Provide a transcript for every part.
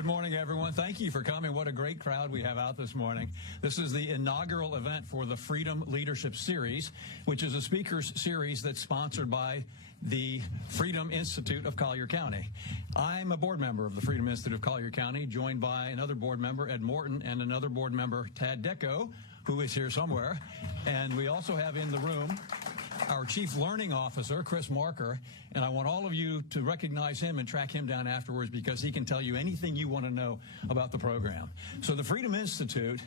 Good morning, everyone. Thank you for coming. What a great crowd we have out this morning. This is the inaugural event for the Freedom Leadership Series, which is a speakers series that's sponsored by the Freedom Institute of Collier County. I'm a board member of the Freedom Institute of Collier County, joined by another board member, Ed Morton, and another board member, Tad Deco, who is here somewhere. And we also have in the room our Chief Learning Officer, Chris Marker, and I want all of you to recognize him and track him down afterwards because he can tell you anything you want to know about the program. So the Freedom Institute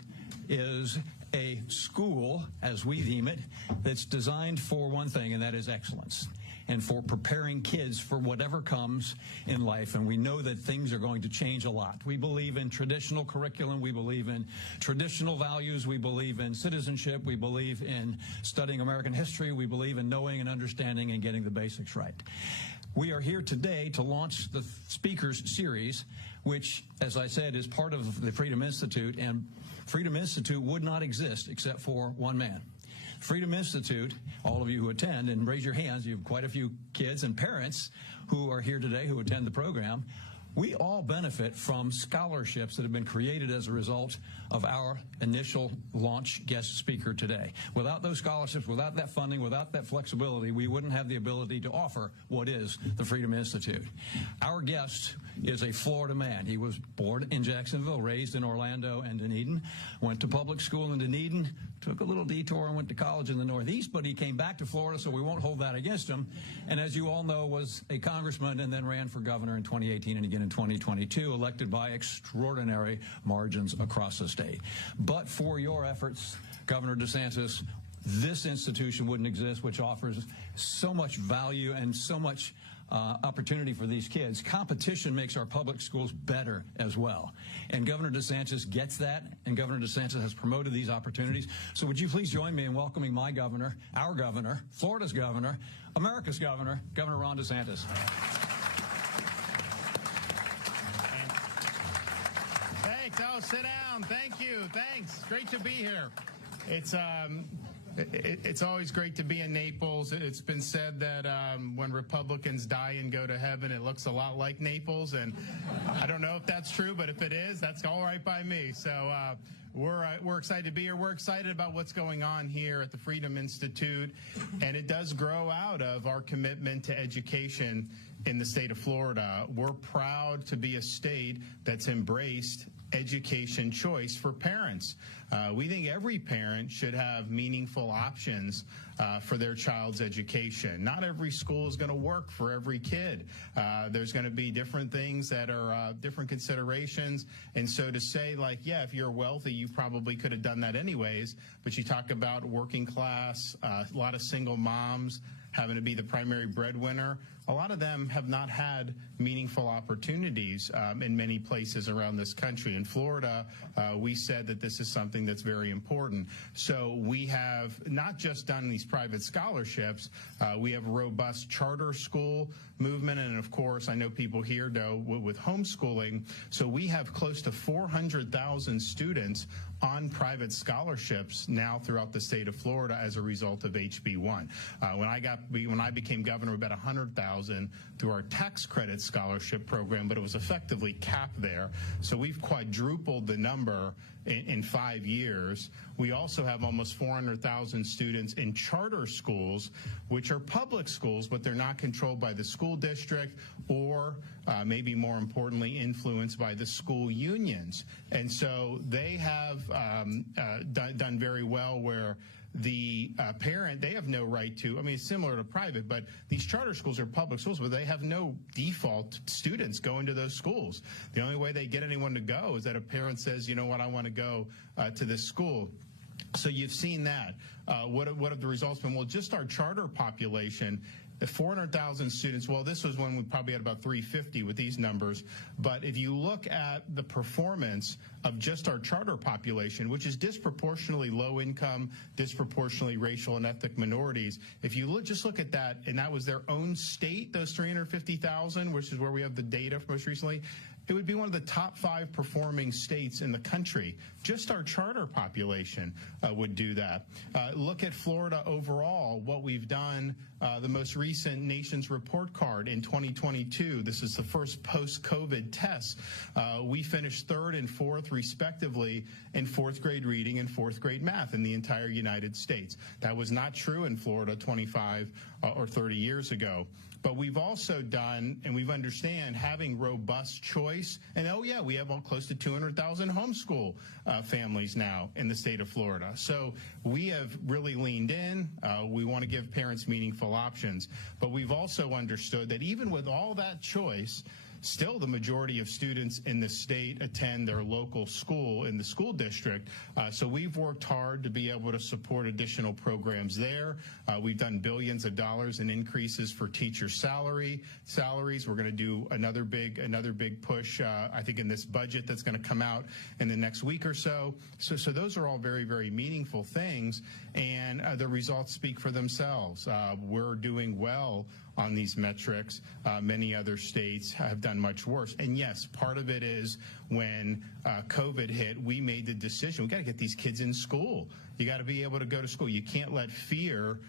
is a school, as we deem it, that's designed for one thing, and that is excellence, and for preparing kids for whatever comes in life. And we know that things are going to change a lot. We believe in traditional curriculum. We believe in traditional values. We believe in citizenship. We believe in studying American history. We believe in knowing and understanding and getting the basics right. We are here today to launch the Speakers Series, which, as I said, is part of the Freedom Institute, and Freedom Institute would not exist except for one man. Freedom Institute, all of you who attend, and raise your hands, you have quite a few kids and parents who are here today who attend the program. We all benefit from scholarships that have been created as a result of our initial launch guest speaker today. Without those scholarships, without that funding, without that flexibility, we wouldn't have the ability to offer what is the Freedom Institute. Our guest is a Florida man. He was born in Jacksonville, raised in Orlando and Dunedin, went to public school in Dunedin, took a little detour and went to college in the Northeast, but he came back to Florida, so we won't hold that against him. And as you all know, was a congressman and then ran for governor in 2018 and again in 2022, elected by extraordinary margins across the state. But for your efforts, Governor DeSantis, this institution wouldn't exist, which offers so much value and so much opportunity for these kids. Competition makes our public schools better as well. And Governor DeSantis gets that, and Governor DeSantis has promoted these opportunities. So would you please join me in welcoming my governor, our governor, Florida's governor, America's governor, Governor Ron DeSantis. Thanks. Oh, sit down. Thank you. Thanks. Great to be here. It's always great to be in Naples. It's been said that when Republicans die and go to heaven, it looks a lot like Naples, and I don't know if that's true, but if it is, that's all right by me. So we're excited to be here. We're excited about what's going on here at the Freedom Institute, and it does grow out of our commitment to education in the state of Florida. We're proud to be a state that's embraced education choice for parents. We think every parent should have meaningful options for their child's education. Not every school is going to work for every kid. There's going to be different things that are different considerations. And so to say, like, yeah, if you're wealthy, you probably could have done that anyways. But you talk about working class, a lot of single moms having to be the primary breadwinner. A lot of them have not had meaningful opportunities in many places around this country. In Florida, we said that this is something that's very important. So we have not just done these private scholarships, we have a robust charter school movement, and of course, I know people here know with homeschooling, so we have close to 400,000 students on private scholarships now throughout the state of Florida as a result of HB1. When I became governor, about 100,000 through our tax credit scholarship program, but it was effectively capped there. So we've quadrupled the number in 5 years. We also have almost 400,000 students in charter schools, which are public schools, but they're not controlled by the school district or maybe more importantly, influenced by the school unions. And so they have done very well where the parent, they have no right to, I mean, it's similar to private, but these charter schools are public schools, but they have no default students going to those schools. The only way they get anyone to go is that a parent says, you know what, I want to go to this school. So you've seen that. What have the results been? Well, just our charter population, the 400,000 students, well, this was when we probably had about 350 with these numbers. But if you look at the performance of just our charter population, which is disproportionately low income, disproportionately racial and ethnic minorities, if you just look at that, and that was their own state, those 350,000, which is where we have the data most recently, it would be one of the top 5 performing states in the country. Just our charter population would do that. Look at Florida overall, what we've done, the most recent Nation's Report Card in 2022. This is the first post-COVID test. We finished 3rd and 4th, respectively, in 4th grade reading and 4th grade math in the entire United States. That was not true in Florida 25 or 30 years ago. But we've also done, and we've understand, having robust choice. And oh yeah, we have close to 200,000 homeschool families now in the state of Florida. So we have really leaned in. We want to give parents meaningful options. But we've also understood that even with all that choice, still the majority of students in the state attend their local school in the school district. So we've worked hard to be able to support additional programs there. We've done billions of dollars in increases for teacher salaries. We're going to do another big push, I think, in this budget that's going to come out in the next week or so. So those are all very, very meaningful things, and the results speak for themselves. We're doing well on these metrics. Many other states have done much worse. And yes, part of it is when COVID hit, we made the decision, we got to get these kids in school. You got to be able to go to school. You can't let fear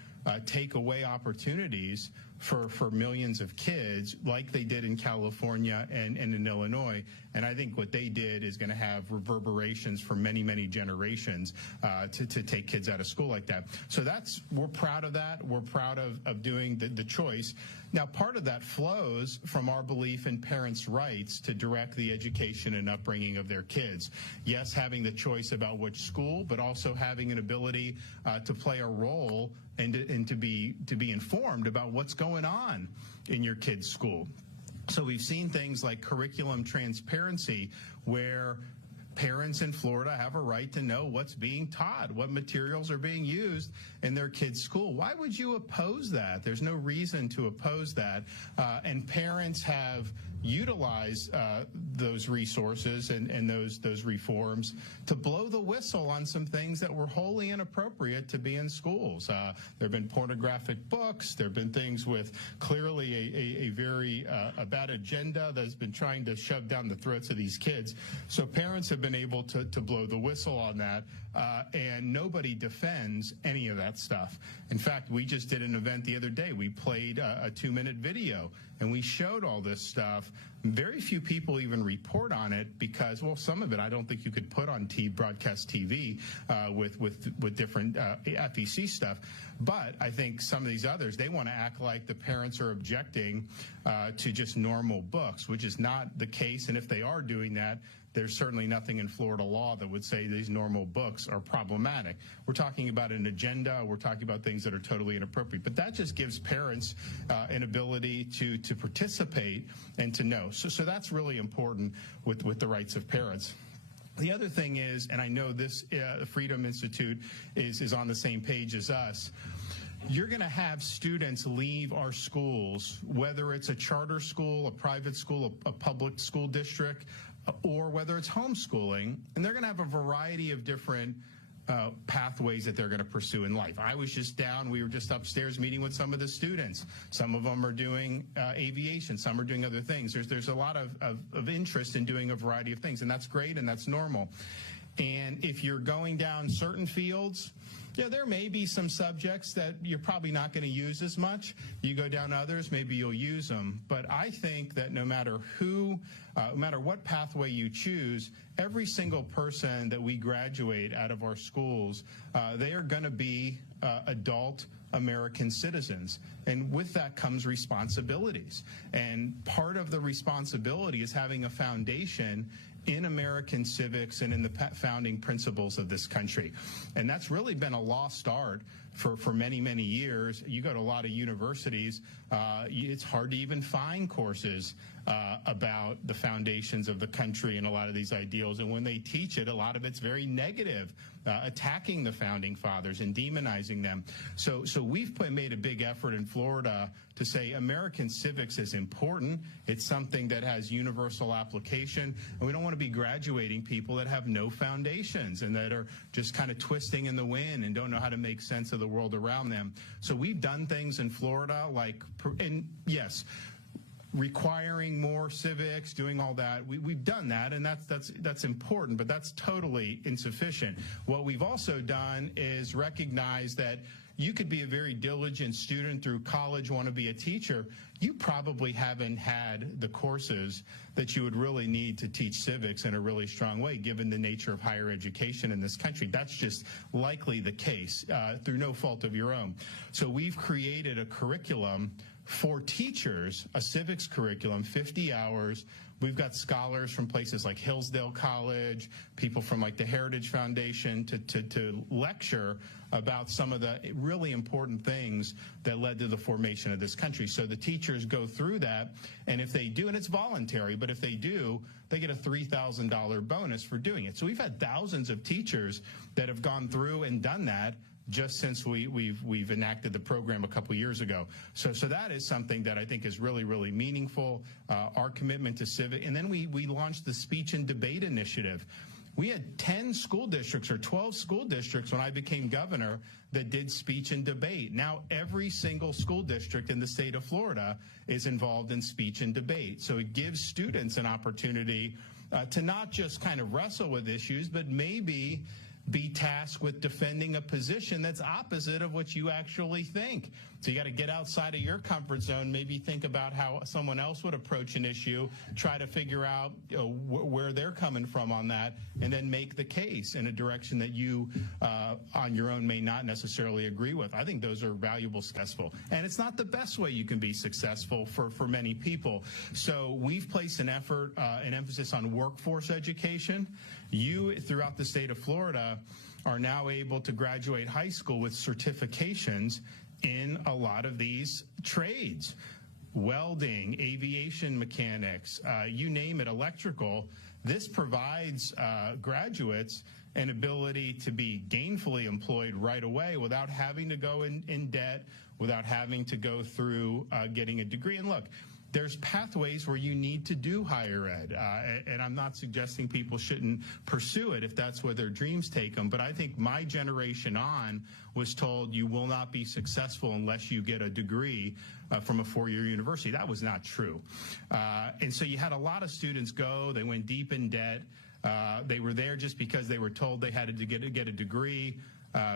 take away opportunities for millions of kids like they did in California and in Illinois. And I think what they did is going to have reverberations for many, many generations to take kids out of school like that. So we're proud of that. We're proud of doing the choice. Now, part of that flows from our belief in parents' rights to direct the education and upbringing of their kids. Yes, having the choice about which school, but also having an ability to play a role and to be informed about what's going on in your kid's school. So we've seen things like curriculum transparency, where parents in Florida have a right to know what's being taught, what materials are being used in their kids' school. Why would you oppose that? There's no reason to oppose that. And parents have utilized those resources and those reforms to blow the whistle on some things that were wholly inappropriate to be in schools. There have been pornographic books. There have been things with clearly a very bad agenda that's been trying to shove down the throats of these kids. So parents have been able to blow the whistle on that, and nobody defends any of that stuff. In fact, we just did an event the other day. We played a 2-minute video, and we showed all this stuff. Very few people even report on it because, well, some of it I don't think you could put on broadcast TV with different FEC stuff. But I think some of these others, they want to act like the parents are objecting to just normal books, which is not the case. And if they are doing that, there's certainly nothing in Florida law that would say these normal books are problematic. We're talking about an agenda. We're talking about things that are totally inappropriate. But that just gives parents an ability to participate and to know. So that's really important with the rights of parents. The other thing is, and I know this Freedom Institute is on the same page as us, you're going to have students leave our schools, whether it's a charter school, a private school, a public school district, or whether it's homeschooling, and they're going to have a variety of different pathways that they're going to pursue in life. I was just down, we were just upstairs meeting with some of the students. Some of them are doing aviation, some are doing other things. There's a lot of interest in doing a variety of things, and that's great and that's normal. And if you're going down certain fields, yeah, there may be some subjects that you're probably not going to use as much. You go down others, maybe you'll use them. But I think that no matter what pathway you choose, every single person that we graduate out of our schools, they are going to be adult American citizens. And with that comes responsibilities. And part of the responsibility is having a foundation in American civics and in the founding principles of this country. And that's really been a lost art for many, many years. You go to a lot of universities, it's hard to even find courses about the foundations of the country and a lot of these ideals. And when they teach it, a lot of it's very negative, attacking the founding fathers and demonizing them. So we've made a big effort in Florida to say American civics is important. It's something that has universal application, and we don't want to be graduating people that have no foundations and that are just kind of twisting in the wind and don't know how to make sense of the world around them. So we've done things in Florida and yes, requiring more civics, doing all that. We've done that, and that's important, but that's totally insufficient. What we've also done is recognize that you could be a very diligent student through college, want to be a teacher. You probably haven't had the courses that you would really need to teach civics in a really strong way, given the nature of higher education in this country. That's just likely the case through no fault of your own. So we've created a curriculum for teachers, a civics curriculum, 50 hours. We've got scholars from places like Hillsdale College, people from like the Heritage Foundation to lecture about some of the really important things that led to the formation of this country. So the teachers go through that, and if they do, and it's voluntary, but if they do, they get a $3,000 bonus for doing it. So we've had thousands of teachers that have gone through and done that just since we've enacted the program a couple years ago. So that is something that I think is really, really meaningful, our commitment to civic. And then we launched the Speech and Debate Initiative. We had 10 school districts or 12 school districts when I became governor that did speech and debate. Now every single school district in the state of Florida is involved in speech and debate. So it gives students an opportunity to not just kind of wrestle with issues, but maybe be tasked with defending a position that's opposite of what you actually think. So you got to get outside of your comfort zone, maybe think about how someone else would approach an issue, try to figure out where they're coming from on that, and then make the case in a direction that you on your own may not necessarily agree with. I think those are valuable, successful. And it's not the best way you can be successful for many people. So we've placed an effort, an emphasis on workforce education. You, throughout the state of Florida, are now able to graduate high school with certifications in a lot of these trades. Welding, aviation mechanics, you name it, electrical. This provides graduates an ability to be gainfully employed right away without having to go in debt, without having to go through getting a degree. And look, there's pathways where you need to do higher ed, and I'm not suggesting people shouldn't pursue it if that's where their dreams take them, but I think my generation on was told you will not be successful unless you get a degree from a four-year university. That was not true. And so you had a lot of students go, they went deep in debt, they were there just because they were told they had to get a degree.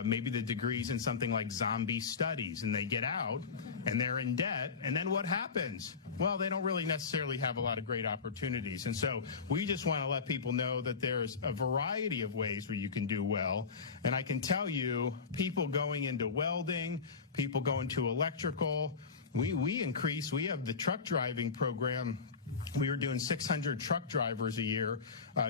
Maybe the degree's in something like zombie studies, and they get out and they're in debt, and then what happens? Well, they don't really necessarily have a lot of great opportunities. And so we just want to let people know that there's a variety of ways where you can do well. And I can tell you, people going into welding, people going to electrical, we have the truck driving program. We were doing 600 truck drivers a year,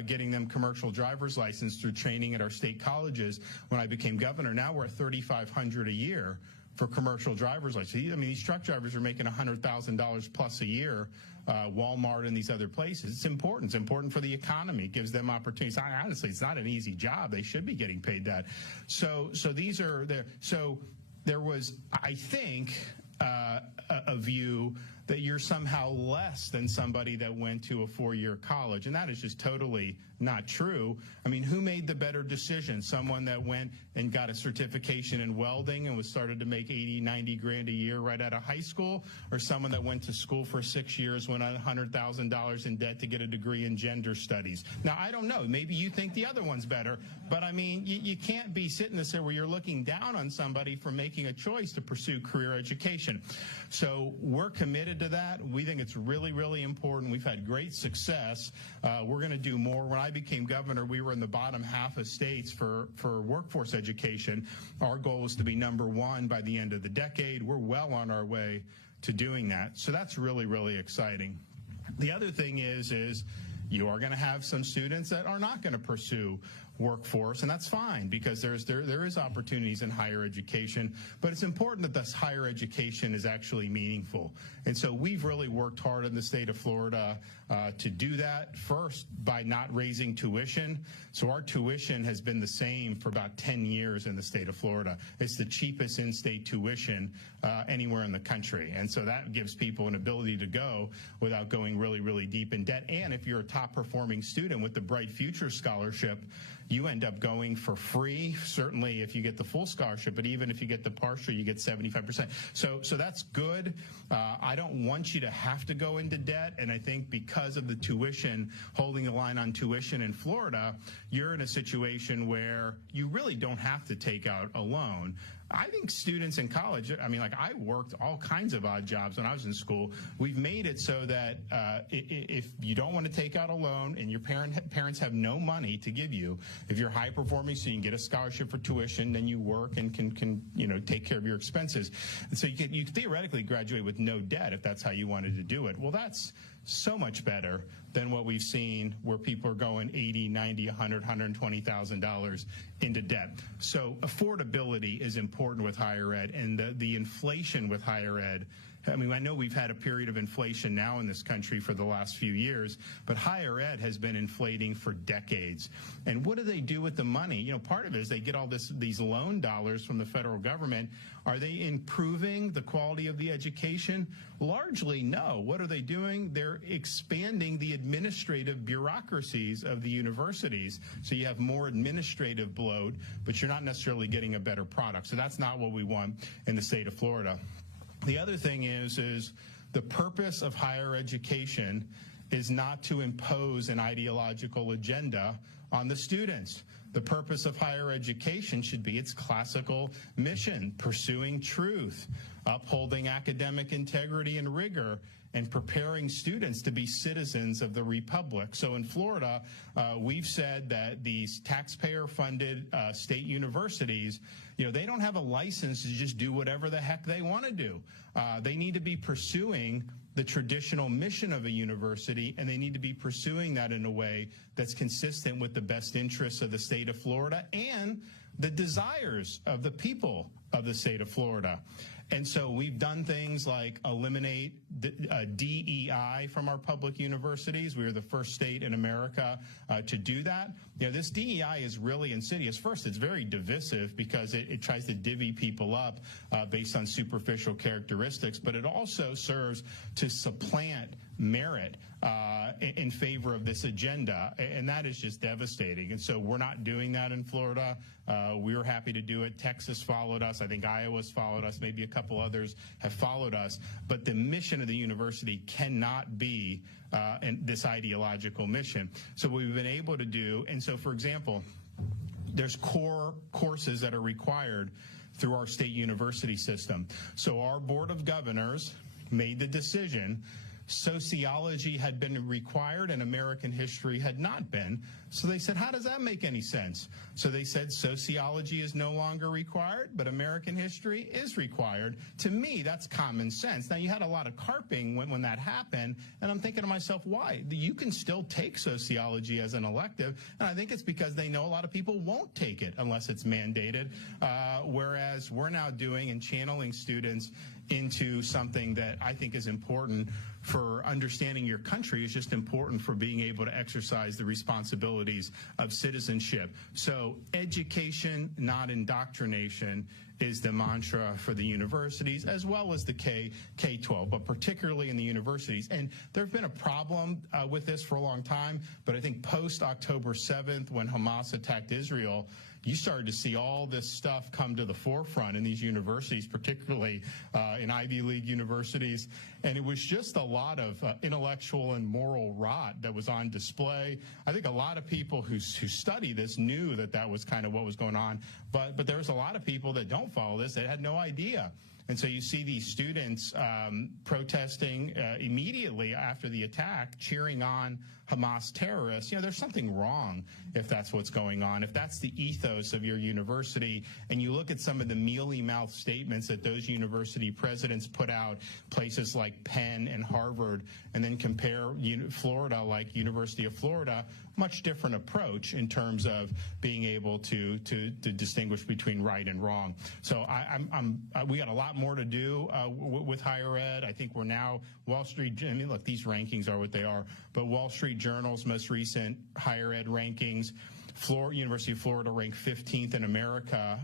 getting them commercial driver's license through training at our state colleges when I became governor. Now we're at 3,500 a year for commercial driver's license. I mean, these truck drivers are making $100,000 plus a year, Walmart and these other places. It's important. It's important for the economy. It gives them opportunities. Honestly, it's not an easy job. They should be getting paid that. So these are there. So there was, I think, a view that you're somehow less than somebody that went to a four-year college, and that is just totally not true. I mean, who made the better decision? Someone that went and got a certification in welding and was started to make 80, 90 grand a year right out of high school, or someone that went to school for 6 years, went on $100,000 in debt to get a degree in gender studies? Now, I don't know. Maybe you think the other one's better, but I mean, you can't be sitting there where you're looking down on somebody for making a choice to pursue career education. So we're committed to that. We think it's really, really important. We've had great success. We're going to do more. When I became governor, we were in the bottom half of states for workforce education. Our goal is to be #1 by the end of the decade. We're well on our way to doing that. So that's really, really exciting. The other thing is you are going to have some students that are not going to pursue workforce, and that's fine because there is opportunities in higher education, but it's important that this higher education is actually meaningful. And so we've really worked hard in the state of Florida to do that, first by not raising tuition. So our tuition has been the same for about 10 years in the state of Florida. It's the cheapest in-state tuition anywhere in the country, and so that gives people an ability to go without going really, really deep in debt. And if you're a top performing student with the Bright Future Scholarship, you end up going for free, certainly if you get the full scholarship, but even if you get the partial, you get 75%. So that's good. I don't want you to have to go into debt, and I think because of the tuition, holding the line on tuition in Florida, you're in a situation where you really don't have to take out a loan. I think students in college, I mean, like I worked all kinds of odd jobs when I was in school. We've made it so that if you don't want to take out a loan and your parents have no money to give you, if you're high performing so you can get a scholarship for tuition, then you work and can take care of your expenses. And so you could theoretically graduate with no debt if that's how you wanted to do it. Well, that's so much better than what we've seen where people are going $80, $90, $100, $120,000 into debt. So affordability is important with higher ed, and the inflation with higher ed. I mean, I know we've had a period of inflation now in this country for the last few years, but higher ed has been inflating for decades. And what do they do with the money? Part of it is they get all these loan dollars from the federal government. Are they improving the quality of the education? Largely, no. What are they doing? They're expanding the administrative bureaucracies of the universities. So you have more administrative bloat, but you're not necessarily getting a better product. So that's not what we want in the state of Florida. The other thing is the purpose of higher education is not to impose an ideological agenda on the students. The purpose of higher education should be its classical mission, pursuing truth, upholding academic integrity and rigor, and preparing students to be citizens of the republic. So in Florida, we've said that these taxpayer-funded state universities, they don't have a license to just do whatever the heck they want to do. They need to be pursuing the traditional mission of a university, and they need to be pursuing that in a way that's consistent with the best interests of the state of Florida and the desires of the people of the state of Florida. And so we've done things like eliminate DEI from our public universities. We were the first state in America to do that. This DEI is really insidious. First, it's very divisive because it tries to divvy people up based on superficial characteristics, but it also serves to supplant merit in favor of this agenda, and that is just devastating. And so we're not doing that in Florida. We were happy to do it. Texas followed us. I think Iowa's followed us. Maybe a couple others have followed us. But the mission of the university cannot be this ideological mission. So what we've been able to do, and so, for example, there's core courses that are required through our state university system. So our Board of Governors made the decision. Sociology had been required and American history had not been. So they said, how does that make any sense? So they said sociology is no longer required, but American history is required. To me, that's common sense. Now, you had a lot of carping when that happened, and I'm thinking to myself, why? You can still take sociology as an elective, and I think it's because they know a lot of people won't take it unless it's mandated, whereas we're now doing and channeling students into something that I think is important for understanding your country, is just important for being able to exercise the responsibilities of citizenship. So education, not indoctrination, is the mantra for the universities as well as the K-12, but particularly in the universities. And there's been a problem with this for a long time, but I think post-October 7th, when Hamas attacked Israel, you started to see all this stuff come to the forefront in these universities, particularly in Ivy League universities. And it was just a lot of intellectual and moral rot that was on display. I think a lot of people who study this knew that was kind of what was going on. But there's a lot of people that don't follow this that had no idea. And so you see these students protesting immediately after the attack, cheering on Hamas terrorists. There's something wrong if that's what's going on. If that's the ethos of your university, and you look at some of the mealy-mouthed statements that those university presidents put out, places like Penn and Harvard, and then compare Florida, like University of Florida, much different approach in terms of being able to distinguish between right and wrong. So we got a lot more to do with higher ed. I think we're now Wall Street. I mean, look, these rankings are what they are, but Wall Street Journal's most recent higher ed rankings, University of Florida ranked 15th in America,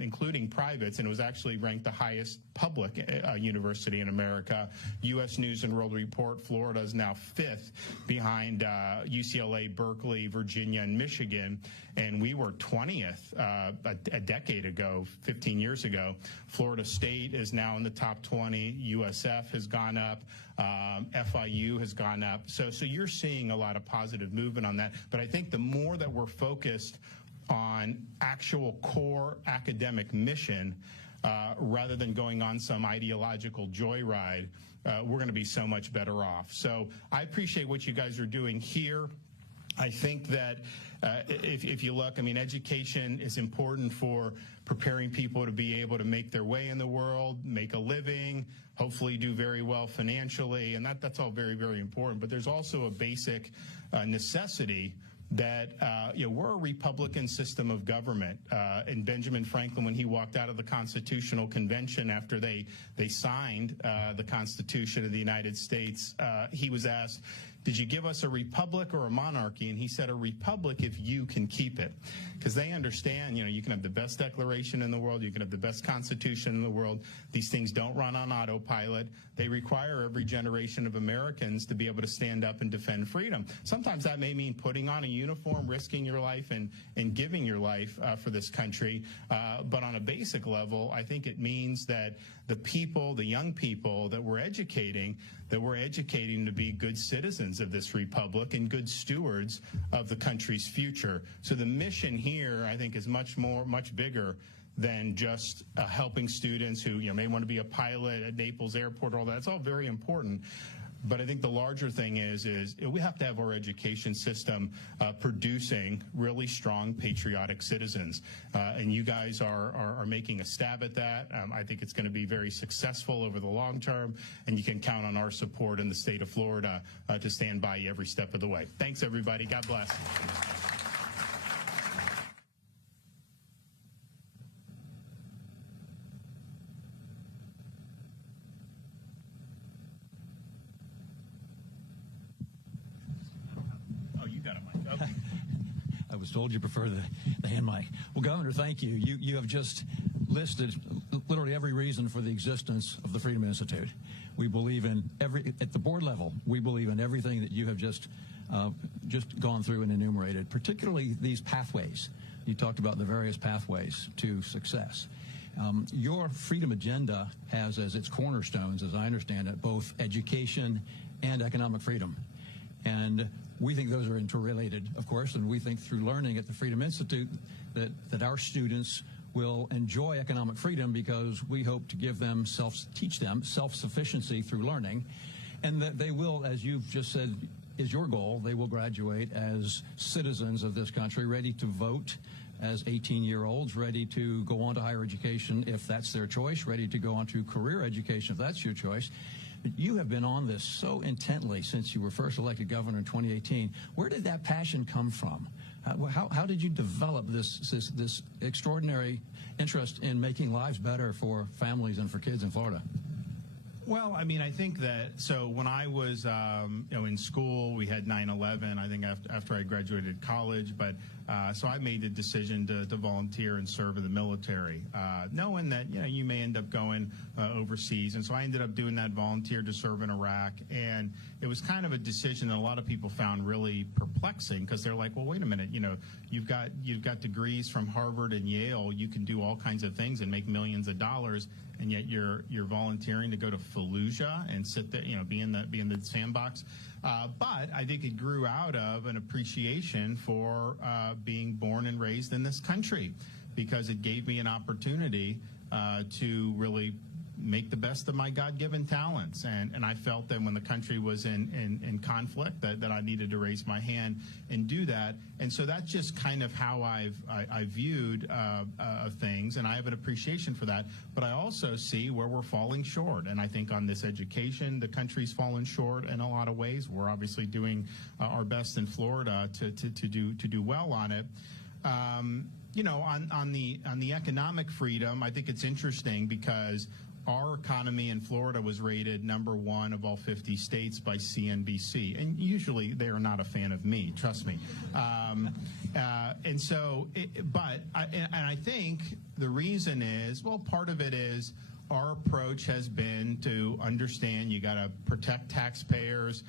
including privates, and it was actually ranked the highest public university in America. U.S. News and World Report, Florida is now 5th behind UCLA, Berkeley, Virginia, and Michigan, and we were 20th a decade ago, 15 years ago. Florida State is now in the top 20. USF has gone up. FIU has gone up. So you're seeing a lot of positive movement on that. But I think the more that we're focused on actual core academic mission, rather than going on some ideological joyride, we're going to be so much better off. So I appreciate what you guys are doing here. I think that if you look, I mean, education is important for preparing people to be able to make their way in the world, make a living, hopefully do very well financially, and that's all very, very important. But there's also a basic necessity that we're a Republican system of government. And Benjamin Franklin, when he walked out of the Constitutional Convention after they signed the Constitution of the United States, he was asked, did you give us a republic or a monarchy? And he said, a republic if you can keep it. Because they understand, you can have the best declaration in the world, you can have the best constitution in the world. These things don't run on autopilot. They require every generation of Americans to be able to stand up and defend freedom. Sometimes that may mean putting on a uniform, risking your life, and giving your life for this country. But on a basic level, I think it means that the people, the young people that we're educating to be good citizens of this republic and good stewards of the country's future. So the mission here, I think, is much bigger than just helping students who may want to be a pilot at Naples Airport, all that. It's all very important. But I think the larger thing is we have to have our education system producing really strong, patriotic citizens. And you guys are making a stab at that. I think it's going to be very successful over the long term, and you can count on our support in the state of Florida to stand by you every step of the way. Thanks, everybody. God bless. I was told you prefer the hand mic. Well, Governor, thank you. You have just listed literally every reason for the existence of the Freedom Institute. We believe in at the board level, we believe in everything that you have just gone through and enumerated, particularly these pathways. You talked about the various pathways to success. Your freedom agenda has as its cornerstones, as I understand it, both education and economic freedom. And we think those are interrelated, of course, and we think through learning at the Freedom Institute that our students will enjoy economic freedom because we hope to give them, teach them self-sufficiency through learning, and that they will, as you've just said, is your goal, they will graduate as citizens of this country, ready to vote as 18-year-olds, ready to go on to higher education if that's their choice, ready to go on to career education if that's your choice. You have been on this so intently since you were first elected governor in 2018. Where did that passion come from? How did you develop this extraordinary interest in making lives better for families and for kids in Florida? Well, I mean, I think that, so when I was, in school, we had 9/11, I think after I graduated college, but so I made the decision to volunteer and serve in the military, knowing that, you may end up going overseas. And so I ended up doing that, volunteer to serve in Iraq. And it was kind of a decision that a lot of people found really perplexing because they're like, well, wait a minute, you've got degrees from Harvard and Yale. You can do all kinds of things and make millions of dollars. And yet you're volunteering to go to Fallujah and sit there, be in the sandbox. But I think it grew out of an appreciation for being born and raised in this country, because it gave me an opportunity to really make the best of my God-given talents. And I felt that when the country was in conflict, that I needed to raise my hand and do that. And so that's just kind of how I viewed things, and I have an appreciation for that. But I also see where we're falling short. And I think on this education, the country's fallen short in a lot of ways. We're obviously doing our best in Florida to do well on it. On the economic freedom, I think it's interesting because our economy in Florida was rated #1 of all 50 states by CNBC, and usually they are not a fan of me, trust me. And so, I think the reason is, well, part of it is our approach has been to understand you got to protect taxpayers,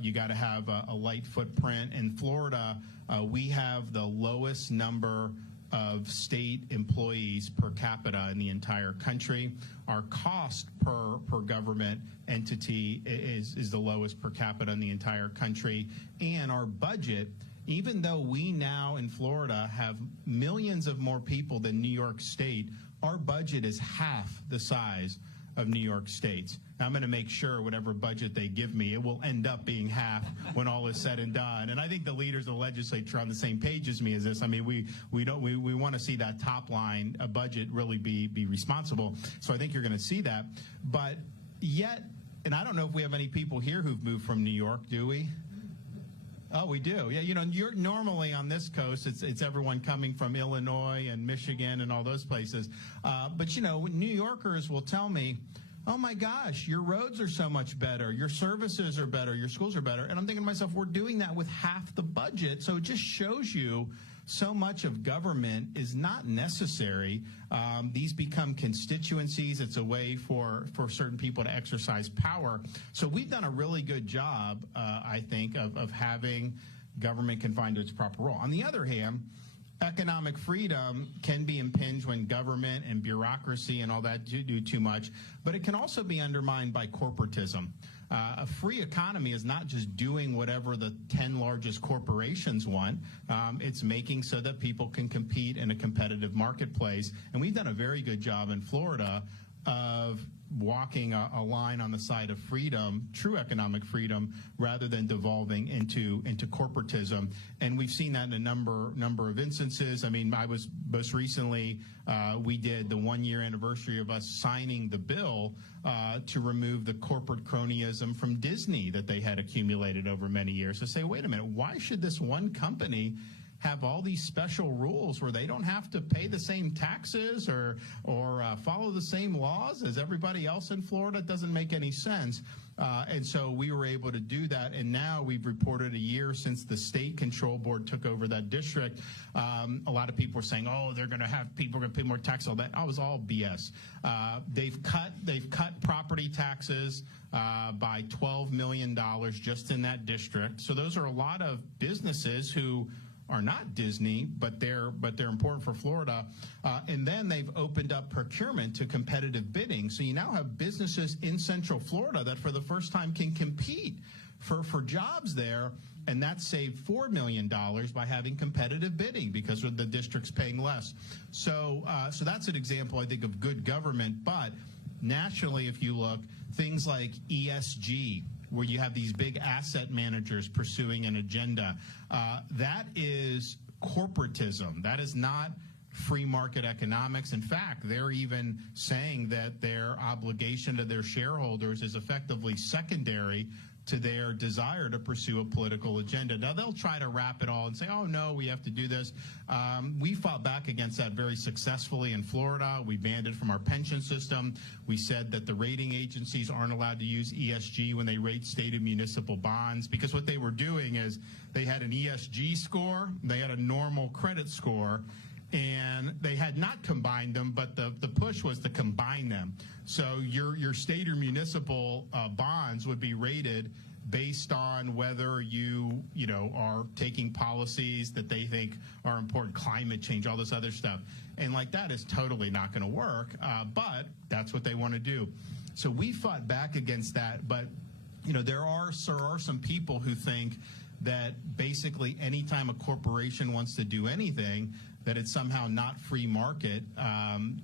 you got to have a light footprint. In Florida, we have the lowest number of state employees per capita in the entire country. Our cost per government entity is the lowest per capita in the entire country. And our budget, even though we now in Florida have millions of more people than New York State, our budget is half the size of New York State's. Now, I'm going to make sure whatever budget they give me, it will end up being half when all is said and done. And I think the leaders of the legislature are on the same page as me as this. I mean, we want to see that top line, a budget, really be responsible. So I think you're going to see that. But yet, and I don't know if we have any people here who've moved from New York, do we? Oh, we do. Yeah, you're normally on this coast, it's everyone coming from Illinois and Michigan and all those places. But, New Yorkers will tell me, oh, my gosh, your roads are so much better. Your services are better. Your schools are better. And I'm thinking to myself, we're doing that with half the budget. So it just shows you so much of government is not necessary. These become constituencies. It's a way for certain people to exercise power. So we've done a really good job, I think, of having government confined to its proper role. On the other hand, economic freedom can be impinged when government and bureaucracy and all that do too much, but it can also be undermined by corporatism. A free economy is not just doing whatever the 10 largest corporations want. It's making so that people can compete in a competitive marketplace. And we've done a very good job in Florida of walking a line on the side of freedom, true economic freedom, rather than devolving into corporatism. And we've seen that in a number of instances. I mean, I was most recently, we did the 1-year anniversary of us signing the bill to remove the corporate cronyism from Disney that they had accumulated over many years. To say, wait a minute, why should this one company have all these special rules where they don't have to pay the same taxes or follow the same laws as everybody else in Florida? It doesn't make any sense. And so we were able to do that. And now we've reported a year since the state control board took over that district. A lot of people are saying, oh, they're going to have people going to pay more tax. All that. It was all BS. They've cut property taxes by $12 million just in that district. So those are a lot of businesses who are not Disney, but they're important for Florida. And then they've opened up procurement to competitive bidding. So you now have businesses in Central Florida that for the first time can compete for jobs there. And that saved $4 million by having competitive bidding because the district's paying less. So that's an example, I think, of good government. But nationally, if you look, things like ESG, where you have these big asset managers pursuing an agenda, that is corporatism. That is not free market economics. In fact, they're even saying that their obligation to their shareholders is effectively secondary to their desire to pursue a political agenda. Now, they'll try to wrap it all and say, oh, no, we have to do this. We fought back against that very successfully in Florida. We banned it from our pension system. We said that the rating agencies aren't allowed to use ESG when they rate state and municipal bonds, because what they were doing is they had an ESG score, they had a normal credit score, and they had not combined them, but the push was to combine them. So your state or municipal bonds would be rated based on whether you are taking policies that they think are important, climate change, all this other stuff. And like that is totally not going to work, but that's what they want to do. So we fought back against that, but there are some people who think that basically anytime a corporation wants to do anything, that it's somehow not free market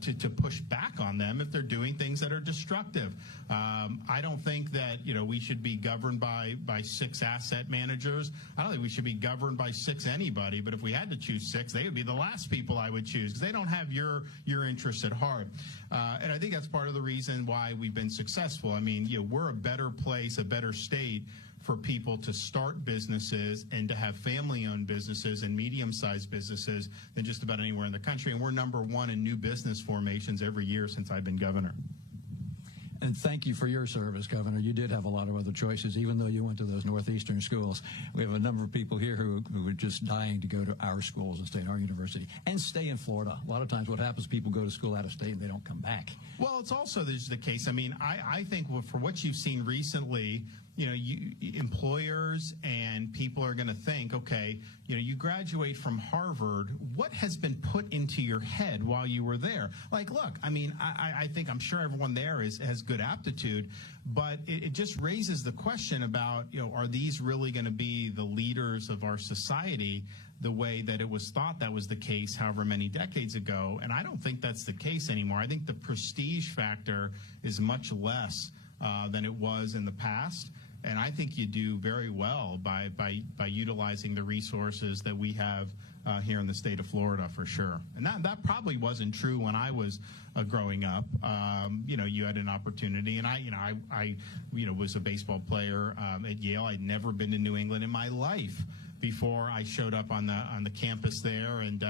to push back on them if they're doing things that are destructive. I don't think that we should be governed by 6 asset managers. I don't think we should be governed by 6 anybody. But if we had to choose 6, they would be the last people I would choose because they don't have your interests at heart. And I think that's part of the reason why we've been successful. I mean, we're a better place, a better state for people to start businesses and to have family-owned businesses and medium-sized businesses than just about anywhere in the country. And we're #1 in new business formations every year since I've been governor. And thank you for your service, Governor. You did have a lot of other choices, even though you went to those Northeastern schools. We have a number of people here who are just dying to go to our schools and stay at our university and stay in Florida. A lot of times what happens, people go to school out of state and they don't come back. Well, it's also there's the case. I mean, I think for what you've seen recently, you know, employers and people are going to think, okay, you know, you graduate from Harvard. What has been put into your head while you were there? Like, look, I mean, I think I'm sure everyone there has good aptitude, but it just raises the question about, you know, are these really going to be the leaders of our society the way that it was thought that was the case however many decades ago? And I don't think that's the case anymore. I think the prestige factor is much less than it was in the past. And I think you do very well by utilizing the resources that we have here in the state of Florida, for sure. And that probably wasn't true when I was growing up. You know, you had an opportunity, and I was a baseball player at Yale. I'd never been to New England in my life before I showed up on the campus there, and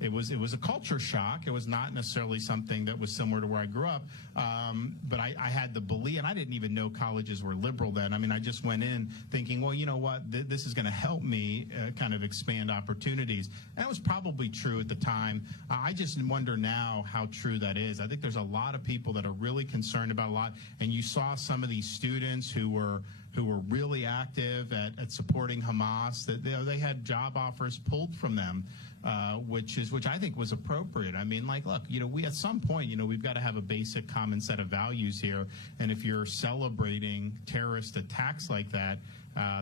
it was a culture shock. It was not necessarily something that was similar to where I grew up, but I had the belief, and I didn't even know colleges were liberal then. I mean, I just went in thinking, well, you know what, this is going to help me kind of expand opportunities. And that was probably true at the time. I just wonder now how true that is. I think there's a lot of people that are really concerned about a lot, and you saw some of these students who were really active at supporting Hamas, that they had job offers pulled from them, which I think was appropriate. I mean, like, look, you know, we at some point, you know, we've got to have a basic common set of values here, and if you're celebrating terrorist attacks like that,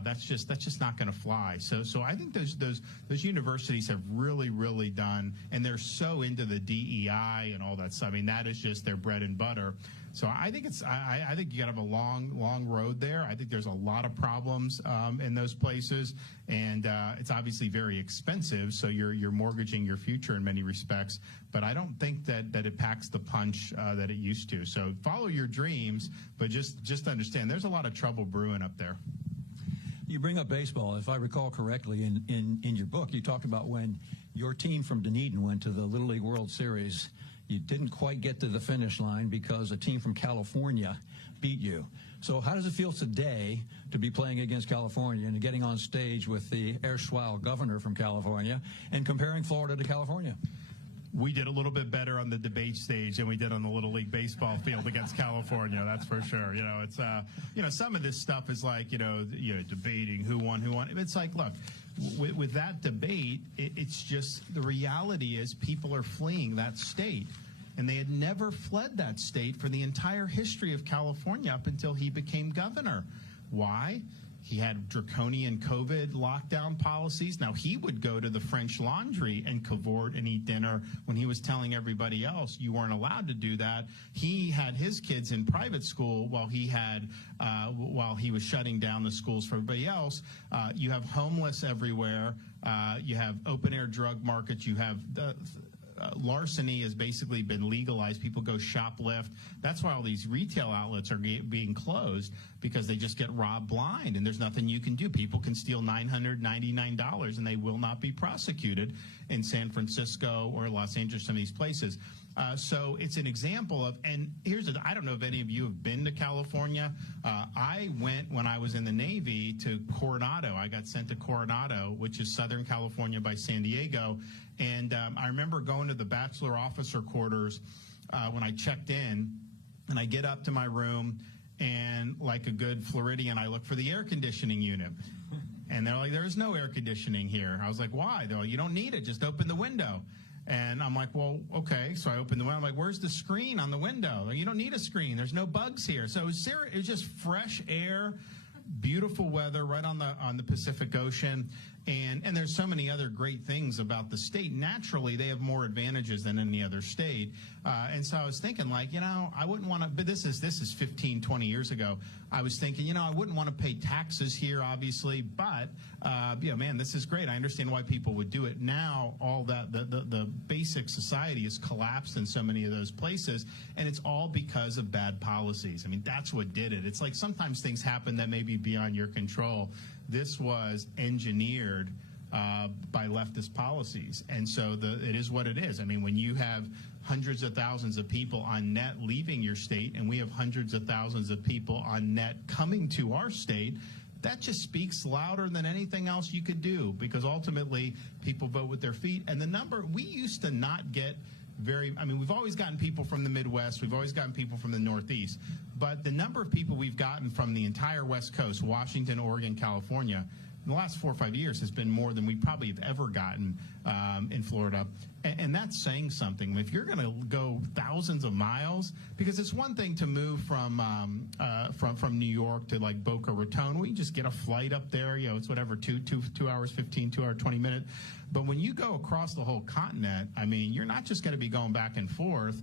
that's just not going to fly. So I think those universities have really done, and they're so into the DEI and all that stuff. I mean, that is just their bread and butter. So I think I think you got to have a long road there. I think there's a lot of problems in those places, and it's obviously very expensive. So you're mortgaging your future in many respects. But I don't think that it packs the punch that it used to. So follow your dreams, but just understand there's a lot of trouble brewing up there. You bring up baseball. If I recall correctly, in your book, you talked about when your team from Dunedin went to the Little League World Series. You didn't quite get to the finish line because a team from California beat you. So how does it feel today to be playing against California and getting on stage with the erstwhile governor from California and comparing Florida to California? We did a little bit better on the debate stage than we did on the Little League baseball field against California. That's for sure. You know, it's some of this stuff is like debating who won. It's like, look, with that debate, it's just the reality is people are fleeing that state, and they had never fled that state for the entire history of California up until he became governor. Why? He had draconian COVID lockdown policies. Now, he would go to the French Laundry and cavort and eat dinner when he was telling everybody else you weren't allowed to do that. He had his kids in private school while he was shutting down the schools for everybody else. You have homeless everywhere. You have open-air drug markets. You have larceny has basically been legalized. People go shoplift. That's why all these retail outlets are being closed, because they just get robbed blind, and there's nothing you can do. People can steal $999, and they will not be prosecuted in San Francisco or Los Angeles, some of these places. So it's an example of, and I don't know if any of you have been to California. I went when I was in the Navy to Coronado. I got sent to Coronado, which is Southern California by San Diego. And I remember going to the bachelor officer quarters when I checked in, and I get up to my room, and like a good Floridian, I look for the air conditioning unit. And they're like, there's no air conditioning here. I was like, why? They're like, you don't need it. Just open the window. And I'm like, well, okay. So I opened the window. I'm like, where's the screen on the window? You don't need a screen. There's no bugs here. So it was just fresh air, beautiful weather right on the Pacific Ocean. And there's so many other great things about the state. Naturally, they have more advantages than any other state. And so I was thinking, like, I wouldn't want to, but this is 15, 20 years ago. I was thinking, I wouldn't want to pay taxes here, obviously, but, man, this is great. I understand why people would do it. Now, all that, the basic society has collapsed in so many of those places, and it's all because of bad policies. I mean, that's what did it. It's like sometimes things happen that may be beyond your control. This was engineered by leftist policies. And so it is what it is. I mean, when you have hundreds of thousands of people on net leaving your state, and we have hundreds of thousands of people on net coming to our state, that just speaks louder than anything else you could do, because ultimately people vote with their feet. And the number, we used to not get we've always gotten people from the Midwest, we've always gotten people from the Northeast, but the number of people we've gotten from the entire West Coast, Washington, Oregon, California, in the last 4 or 5 years has been more than we probably have ever gotten in Florida. And that's saying something. If you're going to go thousands of miles, because it's one thing to move from New York to like Boca Raton, we just get a flight up there, it's whatever, 2 hours 15, 2 hour 20 minutes. But when you go across the whole continent, I mean, you're not just going to be going back and forth.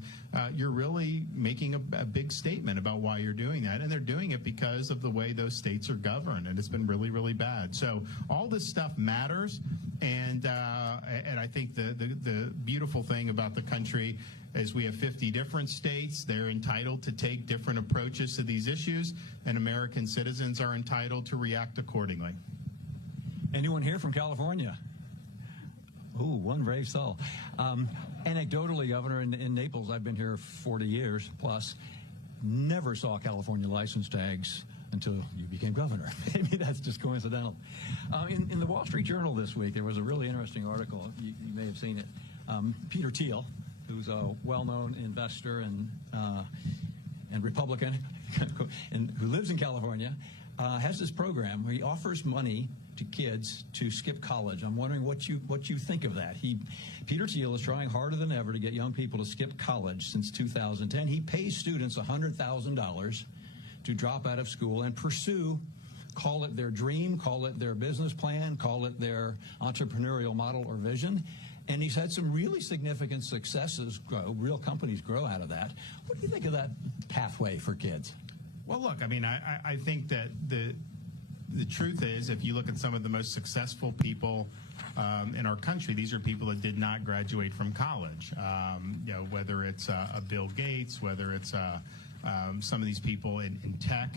You're really making a big statement about why you're doing that. And they're doing it because of the way those states are governed. And it's been really, really bad. So all this stuff matters. And I think the beautiful thing about the country is we have 50 different states. They're entitled to take different approaches to these issues. And American citizens are entitled to react accordingly. Anyone here from California? Ooh, one brave soul. Anecdotally, Governor, in Naples, I've been here 40 years plus, never saw California license tags until you became governor. Maybe that's just coincidental. In the Wall Street Journal this week, there was a really interesting article. You may have seen it. Peter Thiel, who's a well-known investor and Republican and who lives in California, has this program where he offers money to kids to skip college. I'm wondering what you think of that. Peter Thiel is trying harder than ever to get young people to skip college since 2010. He pays students $100,000 to drop out of school and pursue, call it their dream, call it their business plan, call it their entrepreneurial model or vision. And he's had some really significant successes grow, real companies grow out of that. What do you think of that pathway for kids? Well, look, I mean, I think that the truth is, if you look at some of the most successful people in our country, these are people that did not graduate from college. Whether it's a Bill Gates, whether it's some of these people in tech.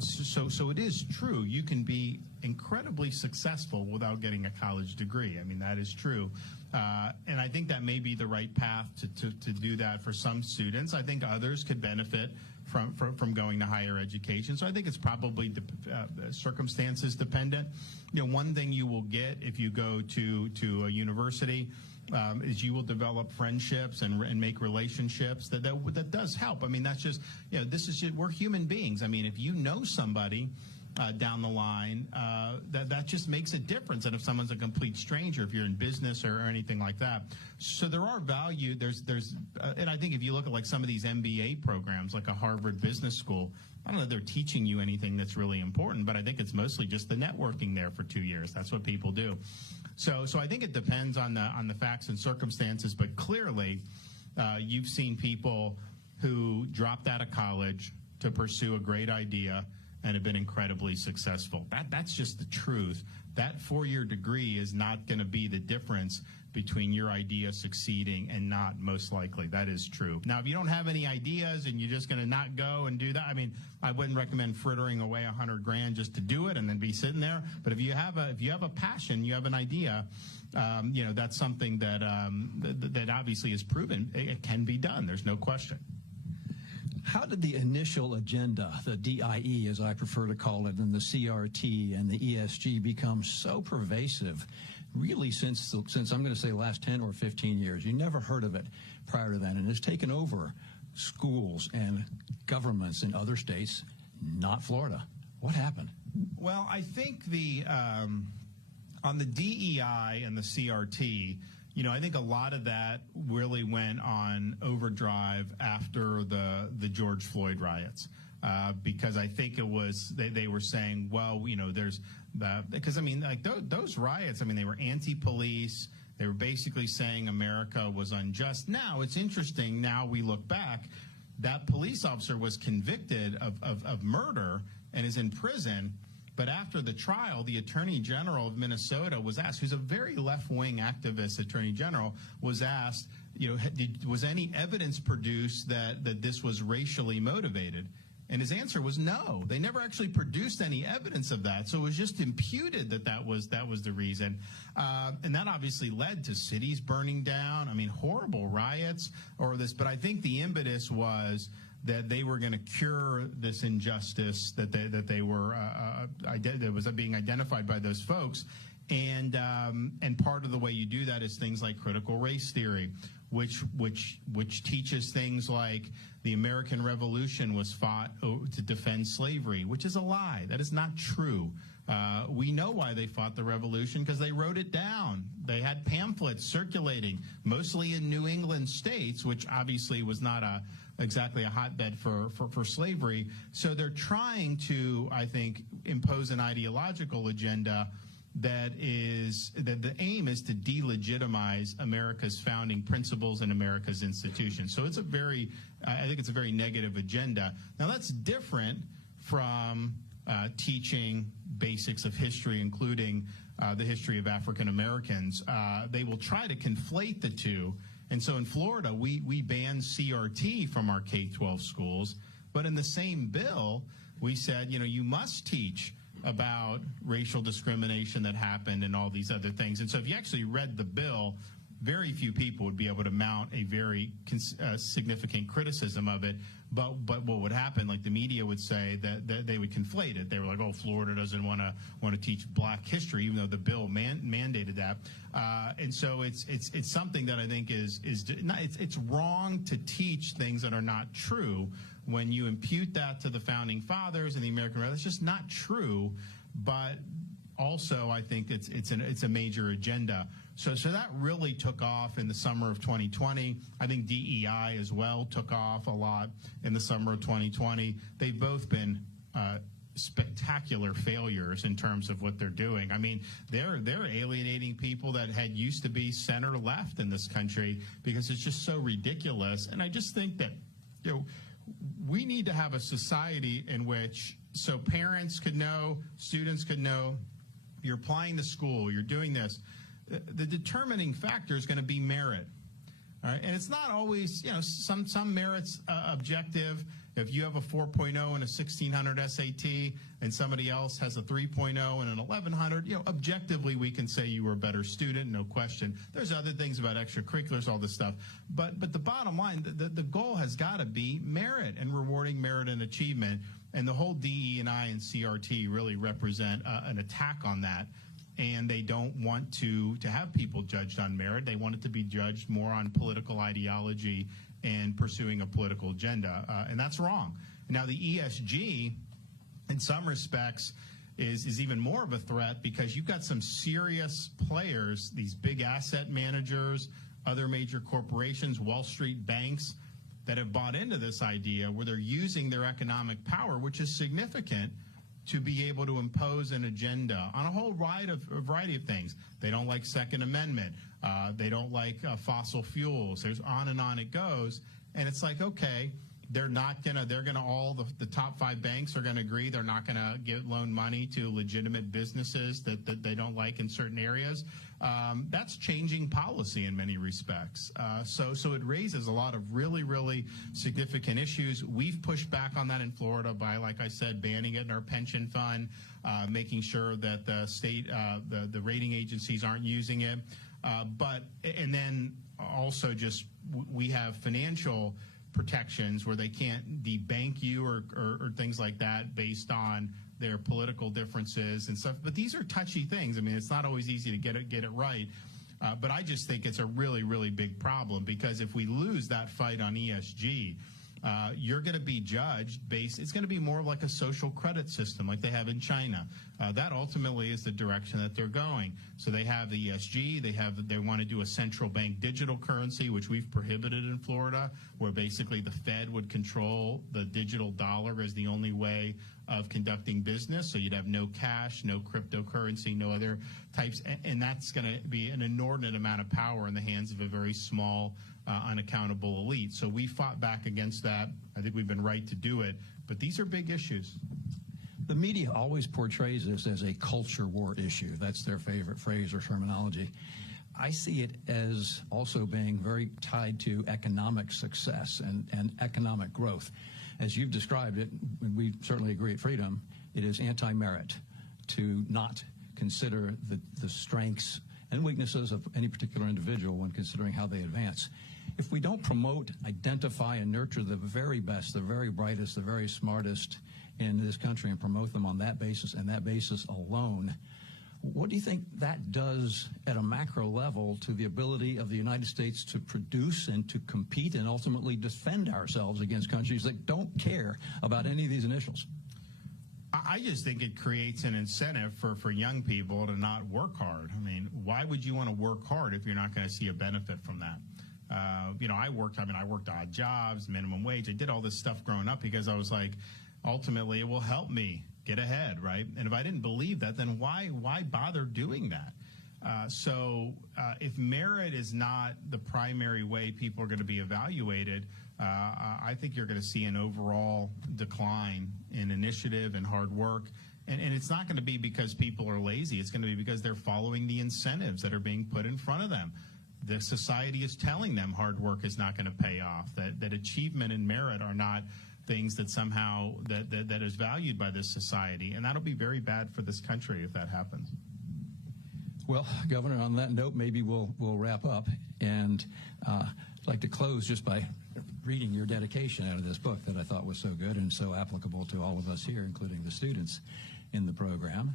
So it is true. You can be incredibly successful without getting a college degree. I mean, that is true. And I think that may be the right path to do that for some students. I think others could benefit from going to higher education. So I think it's probably circumstances dependent. One thing you will get if you go to a university is you will develop friendships and make relationships. That does help. I mean, that's just, we're human beings. I mean, if you know somebody down the line, that just makes a difference. And if someone's a complete stranger, if you're in business or anything like that. So there are value. And I think if you look at like some of these MBA programs, like a Harvard Business School, I don't know if they're teaching you anything that's really important, but I think it's mostly just the networking there for 2 years. That's what people do. So I think it depends on the facts and circumstances, but clearly you've seen people who dropped out of college to pursue a great idea and have been incredibly successful. That's just the truth. That 4-year degree is not going to be the difference between your idea succeeding and not, most likely. That is true. Now, if you don't have any ideas and you're just going to not go and do that, I mean, I wouldn't recommend frittering away $100,000 just to do it and then be sitting there. But if you have a passion, you have an idea, that's something that obviously is proven. It can be done. There's no question. How did the initial agenda, the DIE as I prefer to call it, and the CRT and the ESG become so pervasive really since I'm going to say the last 10 or 15 years? You never heard of it prior to then, and it's taken over schools and governments in other states, not Florida. What happened? Well, I think on the DEI and the CRT, I think a lot of that really went on overdrive after the George Floyd riots, because I think it was they were saying, well, there's because I mean, like those riots, I mean, they were anti-police. They were basically saying America was unjust. Now it's interesting. Now we look back, that police officer was convicted of murder and is in prison. But after the trial, the Attorney General of Minnesota was asked, who's a very left-wing activist Attorney General, was asked, was any evidence produced that this was racially motivated? And his answer was no. They never actually produced any evidence of that, so it was just imputed that that was the reason. And that obviously led to cities burning down. I mean, horrible riots or this. But I think the impetus was that they were going to cure this injustice that was being identified by those folks. And part of the way you do that is things like critical race theory, which teaches things like the American Revolution was fought to defend slavery, which is a lie. That is not true. We know why they fought the Revolution, because they wrote it down. They had pamphlets circulating, mostly in New England states, which obviously was not exactly a hotbed for slavery. So they're trying to, I think, impose an ideological agenda that the aim is to delegitimize America's founding principles and America's institutions. So it's I think it's a very negative agenda. Now that's different from teaching basics of history, including the history of African Americans. They will try to conflate the two. And so in Florida, we banned CRT from our K-12 schools, but in the same bill, we said, you must teach about racial discrimination that happened and all these other things. And so if you actually read the bill, very few people would be able to mount a very significant criticism of it. But what would happen, like the media would say that they would conflate it. They were like, oh, Florida doesn't want to teach black history, even though the bill mandated that. And so it's something that I think it's wrong to teach things that are not true. When you impute that to the founding fathers and the American Revolution, it's just not true. But also, I think it's a major agenda. So that really took off in the summer of 2020. I think DEI as well took off a lot in the summer of 2020. They've both been spectacular failures in terms of what they're doing. I mean, they're alienating people that had used to be center left in this country because it's just so ridiculous. And I just think that we need to have a society in which so parents could know, students could know, you're applying to school, you're doing this. The determining factor is going to be merit. All right? And it's not always, some merit's objective. If you have a 4.0 and a 1600 SAT and somebody else has a 3.0 and an 1100, objectively we can say you were a better student, no question. There's other things about extracurriculars, all this stuff. But the bottom line, the goal has got to be merit and rewarding merit and achievement. And the whole DE&I and CRT really represent an attack on that. And they don't want to have people judged on merit. They want it to be judged more on political ideology and pursuing a political agenda. And that's wrong. Now, the ESG, in some respects, is even more of a threat because you've got some serious players, these big asset managers, other major corporations, Wall Street banks, that have bought into this idea where they're using their economic power, which is significant, to be able to impose an agenda on a whole variety of things. They don't like Second Amendment. They don't like fossil fuels. There's on and on it goes. And it's like, okay, they're gonna all the top 5 banks are gonna agree they're not gonna loan money to legitimate businesses that they don't like in certain areas. That's changing policy in many respects. So it raises a lot of really, really significant issues. We've pushed back on that in Florida by, like I said, banning it in our pension fund, making sure that the state, the rating agencies aren't using it. And then also just we have financial protections where they can't debank you or things like that based on their political differences and stuff. But these are touchy things. I mean, it's not always easy to get it right. But I just think it's a really, really big problem because if we lose that fight on ESG, you're going to be judged it's going to be more like a social credit system like they have in China. That ultimately is the direction that they're going. So they have the ESG, they want to do a central bank digital currency, which we've prohibited in Florida, where basically the Fed would control the digital dollar as the only way of conducting business. So you'd have no cash, no cryptocurrency, no other types. And that's going to be an inordinate amount of power in the hands of a very small, unaccountable elite. So we fought back against that. I think we've been right to do it. But these are big issues. The media always portrays this as a culture war issue. That's their favorite phrase or terminology. I see it as also being very tied to economic success and economic growth. as you've described it, and we certainly agree at Freedom, it is anti-merit to not consider the strengths and weaknesses of any particular individual when considering how they advance. If we don't promote, identify, and nurture the very best, the very brightest, the very smartest in this country and promote them on that basis and that basis alone, what do you think that does at a macro level to the ability of the United States to produce and to compete and ultimately defend ourselves against countries that don't care about any of these initials? I just think it creates an incentive for young people to not work hard. I mean, why would you want to work hard if you're not going to see a benefit from that? I worked odd jobs, minimum wage. I did all this stuff growing up because I was like, ultimately, it will help me get ahead, right? And if I didn't believe that, then why bother doing that? So if merit is not the primary way people are going to be evaluated, I think you're going to see an overall decline in initiative and hard work. And it's not going to be because people are lazy. It's going to be because they're following the incentives that are being put in front of them. The society is telling them hard work is not going to pay off, that achievement and merit are not things that somehow that is valued by this society. And that'll be very bad for this country if that happens. Well, Governor, on that note, maybe we'll wrap up. And I'd like to close just by reading your dedication out of this book that I thought was so good and so applicable to all of us here, including the students in the program.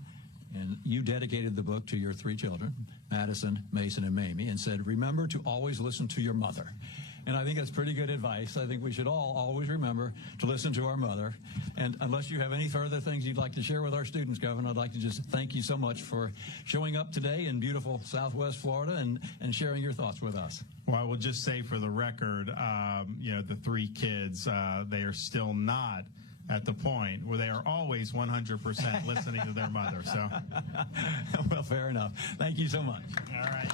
And you dedicated the book to your three children, Madison, Mason, and Mamie, and said, remember to always listen to your mother. And I think that's pretty good advice. I think we should all always remember to listen to our mother. And unless you have any further things you'd like to share with our students, Governor, I'd like to just thank you so much for showing up today in beautiful Southwest Florida and sharing your thoughts with us. Well, I will just say for the record, the three kids, they are still not at the point where they are always 100% listening to their mother. So, well, fair enough. Thank you so much. All right.